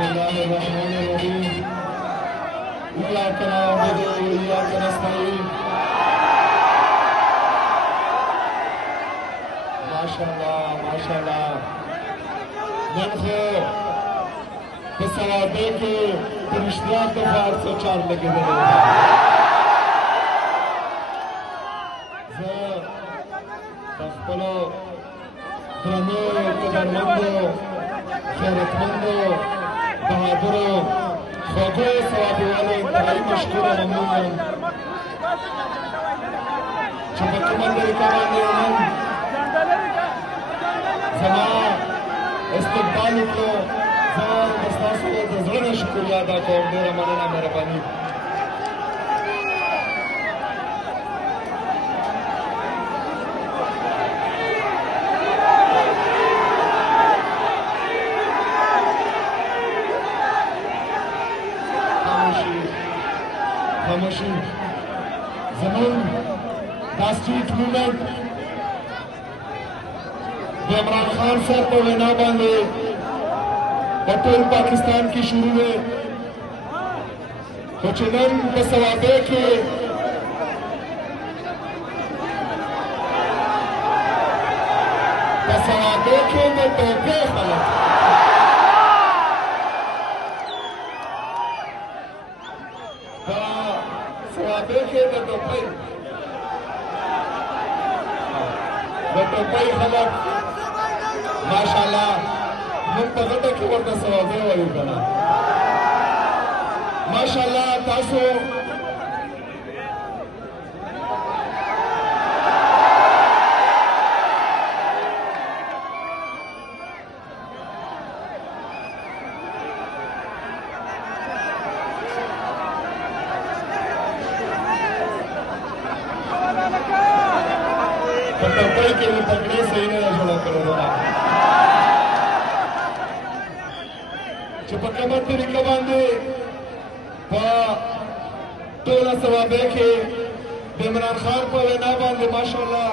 الله الرحمن الرحيم إياك نعبد وإياك نستعين ما شاء الله نن خو په سوادۍ کې پر اشتراک دفعه 804 لګېدلی زه د خپلو درنو قدرمندو خیرتمندو بهادرو خوږو ثوابوالو انتهایي مشکور او ممنون یم چې په کومه طریقه باندې نن زما استقبال وکړو زه ستاسو د زړه نه شکریه ادا کوم ډېره مننه مهرباني خاموشي زمون دا سټریټ موومنټ د عمران خان صاحب په وینا باندې په ټول پاکستان کې شروع دی خو چې نن په سوابۍ کې د توبې خلک سوابۍ کې د توپۍ خلک ماشاءالله موږ په غټه کې ورته سوابۍ وایو که نه ماشاءالله تاسو په توپۍ کې مې تکړې صحیح نه ده جوړه کړې چې په کومه طریقه باندې په ټوله سوابۍ کې د عمران خان په وینا باندې ماشاءالله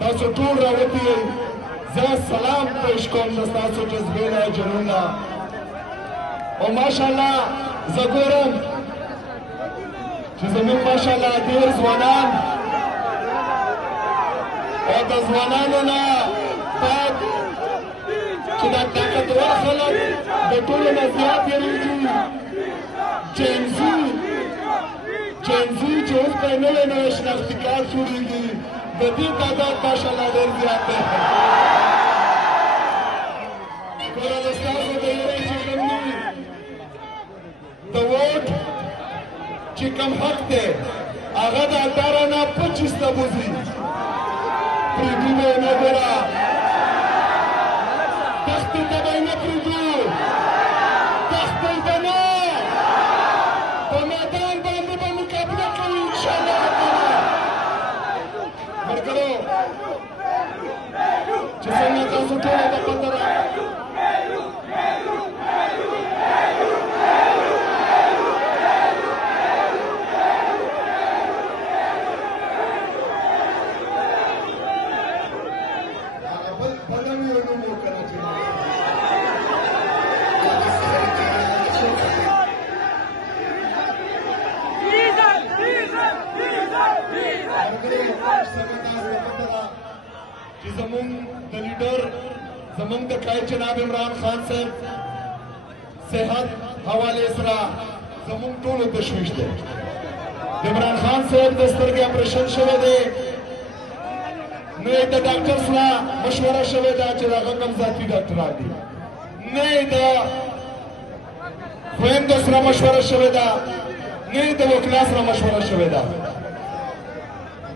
تاسو ټول راوتي یئ زه سلام پیش کوم د ستاسو جذبې نه جنون نه او ماشاءالله زه ګورم چې زموږ ماشاءالله ډېر ځوانان او د ځوانانو نه باید چې دا طاقتور خلک د ټولو نه زیات یېرېږي جنزي چې اوس په نوی شناختي کار جوړېږي د دې تعداد ماشاءالله ډېر زیات دی ګوره د ستاسو د یېرې چې کوم دي د ووټ چې کوم حق دی هغه د 18 نه 25 ته بوځي پریږدو به یې نه ګوره تختې ته به یې نه پرېږدو تختې ته نه په میدان باندې به مقابله کوي انشاءالله تعالی ملګرو چې څنګه تاسو ټوله ته پته ده چې زمونږ د لیډر زمونږ د قائد جناب عمران خان صاحب صحت حوالې سره زمونږ ټولو تشویش دی د عمران خان صاحب د سترګې اپریشن شوی دی نه یې د ډاکټر سره مشوره شوې ده چې د هغه کوم ذاتي ډاکټران دي نه یې د خویندو سره مشوره شوې ده نه یې د وکلا سره مشوره شوې ده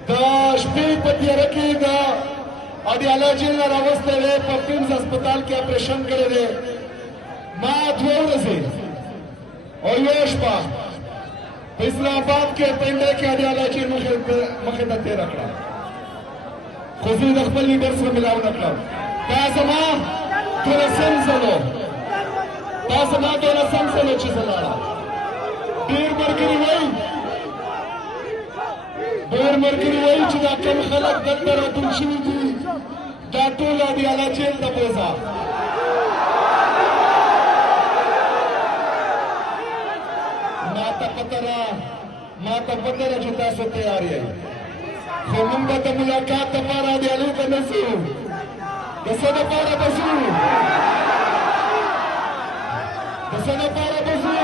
د شپې په تیاره کې د اډیاله جیل نه راوستی دی په پیمز هسپتال کې اپریشن کړی دی ما 2 ورځې او یوه شپه په اسلام آباد کې پنډۍ کې اډیاله جیل مخې ته تېره کړه خو زه د خپل لیډر سره ملاو نه کړم دا زما 12 ځل چې زه لاړم ډېر ملګري وایي چې دا کوم خلک دلته راټول شوي دي دا ټول اډیاله جیل ته بوځه ما ته پته ده چې تاسو تیار یئ خو موږ به د ملاقات دپاره دیالۍ ته نه ځو د څه دپاره به ځو د څه دپاره به ځو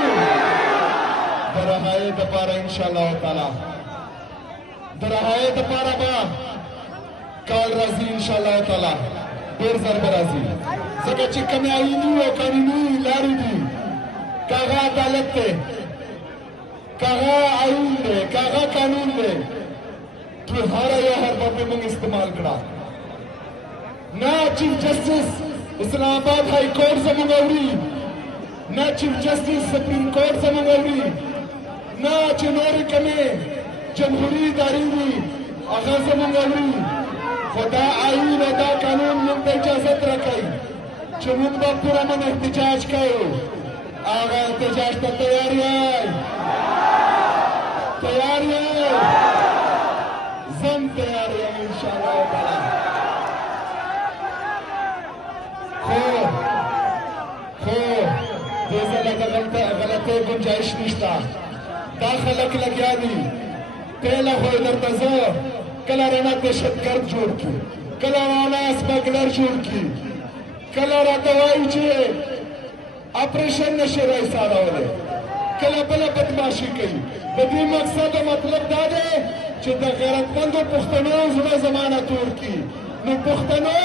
د رهایۍ دپاره انشاءالله تعالی د رهایۍ دپاره به کال راځي انشاءالله تعالی ډېر ژر به راځي ځکه چې کومې آئیني او قانوني لارې دي که هغه عدالت دی که هغه آئین دی که هغه قانون دی ټول هر یو حربه موږ استعمال کړه نه چیف جسټس اسلام آباد های کورټ زموږ اوري نه چیف جسټس سپریم کورټ زموږ اوري نه چې نورې کومې جمهوري ادارې دي هغه زموږ اوري خو دا آئین او دا قانون موږ ته اجازت راکوي چې موږ به پوره من احتجاج کوو هغه احتجاج ته تیار یئ تیار یئ زم تیار یم انشاءالله تعالی خو دې ځله د غلطۍ ګنجایش نشته دا خلک لګیا دي پهله خو یې درته زه کله رانه دهشتګرد جوړ کړي کله رانه اسمګلر جوړ کړي کله راته وایي چې اپریشن نشي رایسارولی کله بله بدماشي کوي د دې مقصد او مطلب دا دی چې د غیرتمندو پښتنو زړه زمانه تور کړي نو پښتنو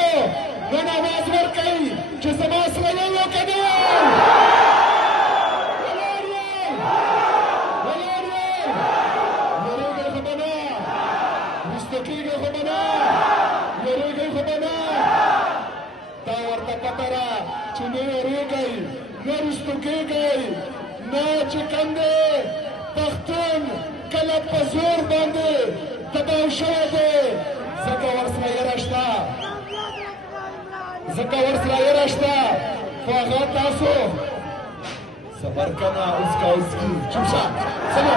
نن اواز ورکوي چې زما سره یو یو که نه ولاړ یئ یېرېږئ خو به نه وروسته کېږئ خو به نه یېرېږئ خو به نه دا ورته پته ده چې نه یېرېږئ نه وروسته کېږئ نه چې کوم دی پښتون کله په زور باندې تباه شوی دی ځکه ورسره یره شته خو هغه تاسو صبر کنه اس کا اس کی چوپ شه سمو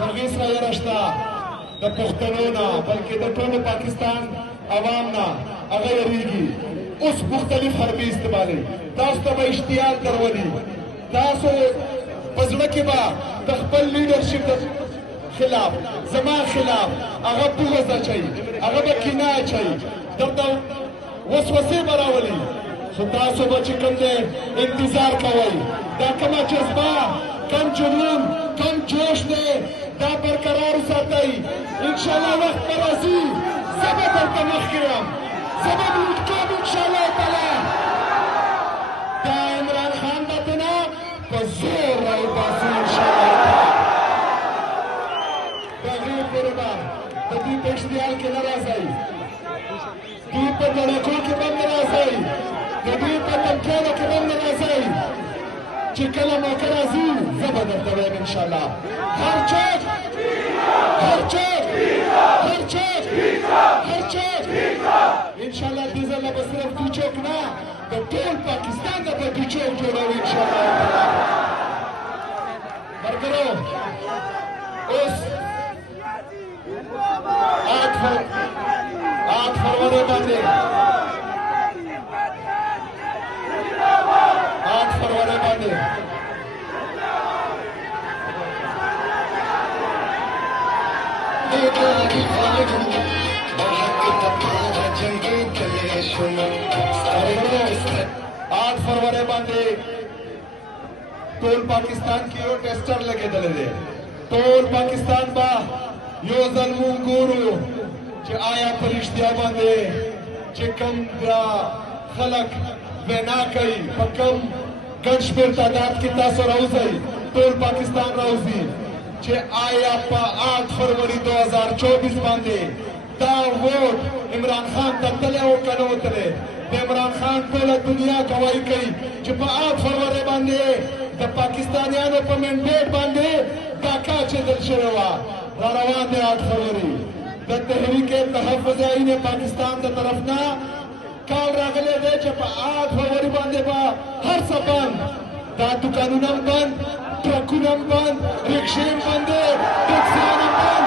هغې سره یره شته د پښتنو نه بلکې د ټولو پاکستان عوام نه هغه یریږي اوس مختلف حربي استعمالوي تاسو ته به اشتعال درولي تاسو په زړه کې به د خپل لیډرشپ خلاف زما خلاف هغه بغض اچوي هغه به کینه اچوي درته وسوسې به راولي خو تاسو به چې کوم دی انتظار کوئ دا کومه جذبه کم جنون کم جوش دی دا برقرار وساتئ انشاءالله وخت به راځي زه به درته مخکې یم زه به لوټ کوم انشاءالله تعالی دا عمران خان به تنه په زور راوباسي انشاءالله د هغې پورې به د دوی په اشتعال کې نه راځئ دوی په لړکو کې به نه راځئ د دوی په دمکیانو کې به نه راځئ چې کله موقع راځي زه به درته وایم انشاءالله هر څوک انشاءالله دې ځله به صرف دوی چوک نه د ټول پاکستان نه به دوی چوک جوړوي انشاءالله ملګرو اوس 8 فروری باندې 8 فروری باندې ټول پاکستان کې یو ټیسټر لګېدلی دی ټول پاکستان به یو ځل مونږ ګورو چې آیا په رښتیا باندې چې کوم خلک وینا کوي په کوم ګڼ شمېر تعداد کې تاسو راوځئ ټول پاکستان راوځي چې آیا په 8 فروری 2024 باندې دا ووټ عمران خان ته تللی او که نه وتلی د عمران خان ټوله دنیا ګواهي کوي چې په 8 فروری باندې د پاکستانیانو په منډیټ باندې ډاکا اچېدل شوې وه را روان دی 8 فروری د تحریک تحفظ آئین پاکستان د طرف نه کال راغلی دی چې په 8 فروری باندې به هر څه بند دا دوکانونه هم بند ټرکونه هم بند رکشې هم بندې ټکسیان هم بند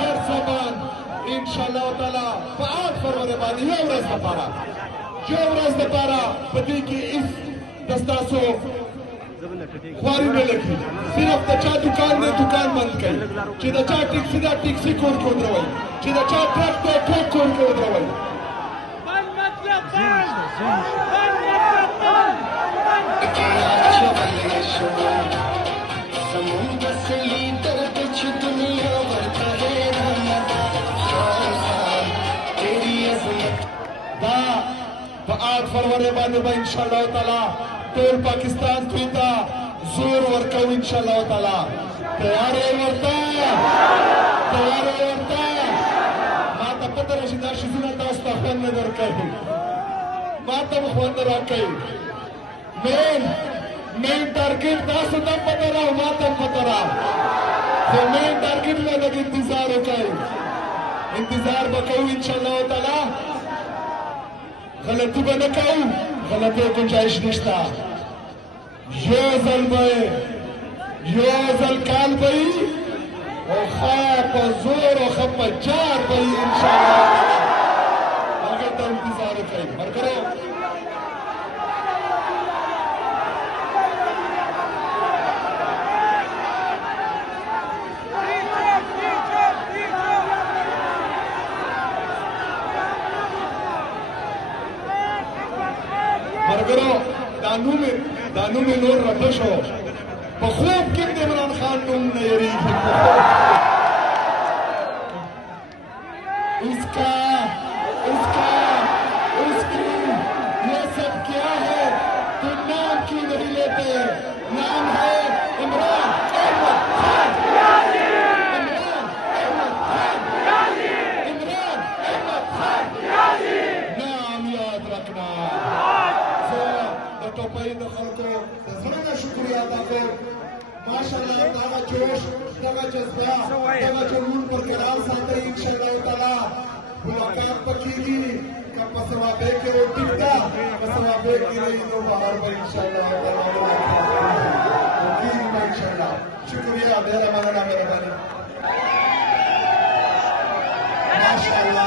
هر څه بند انشاءالله تعالی په 8 فروری باندې یو ورځ دپاره په دې کې هېڅ दस्तासो ख्वारी में लगी सिर्फ दचा दुकान ने दुकान बंद करी ची दचा टैक्सी कोड को उतरवाई ची दचा ट्रक पे ट्रक कोड को उतरवाई समुद्र से लीटर कुछ दुनिया भरता है तेरी अजमत दा 8 फरवरी बांधे बा इंशाअल्लाह ताला टोल पाकिस्तान तुईता जोर वर्कव इंशाअल्लाह ताला तयार वर्ता माता पत्र रशिदा शिजुना दास्ता फन नजर कही माता मुखवंद राकई मेन टारगेट दास दम पतरा माता पतरा तो मेन टारगेट में लगे इंतजार हो गए इंतजार बकऊ इंशाअल्लाह ताला गलती बने कहू गलती गुंजाइश निश्ता यो जल काल बई और खाप जोर और खप जार बई इंशाअल्लाह आगे तो इंतजार करें मर करो दानू में नूर रबश हो बखूब कितने इमरान खान तुम नयरी उसका उसकी ये सब क्या है तुम नाम क्यों नहीं लेते नाम है इमरान अहमद खान नाम याद रखना टोपाई दखल को जरूर शुक्रिया अदा कर माशाल्लाह दावा जोश दावा जज्बा दावा जुनून बरकरार साथे इंशाअल्लाह ताला मुलाकात पकीगी का पसवा बे के वो टिकता पसवा बे की रही तो बाहर में इंशाअल्लाह ताला मुलाकात इंशाअल्लाह शुक्रिया मेरा मौलाना मेहरबानी माशाल्लाह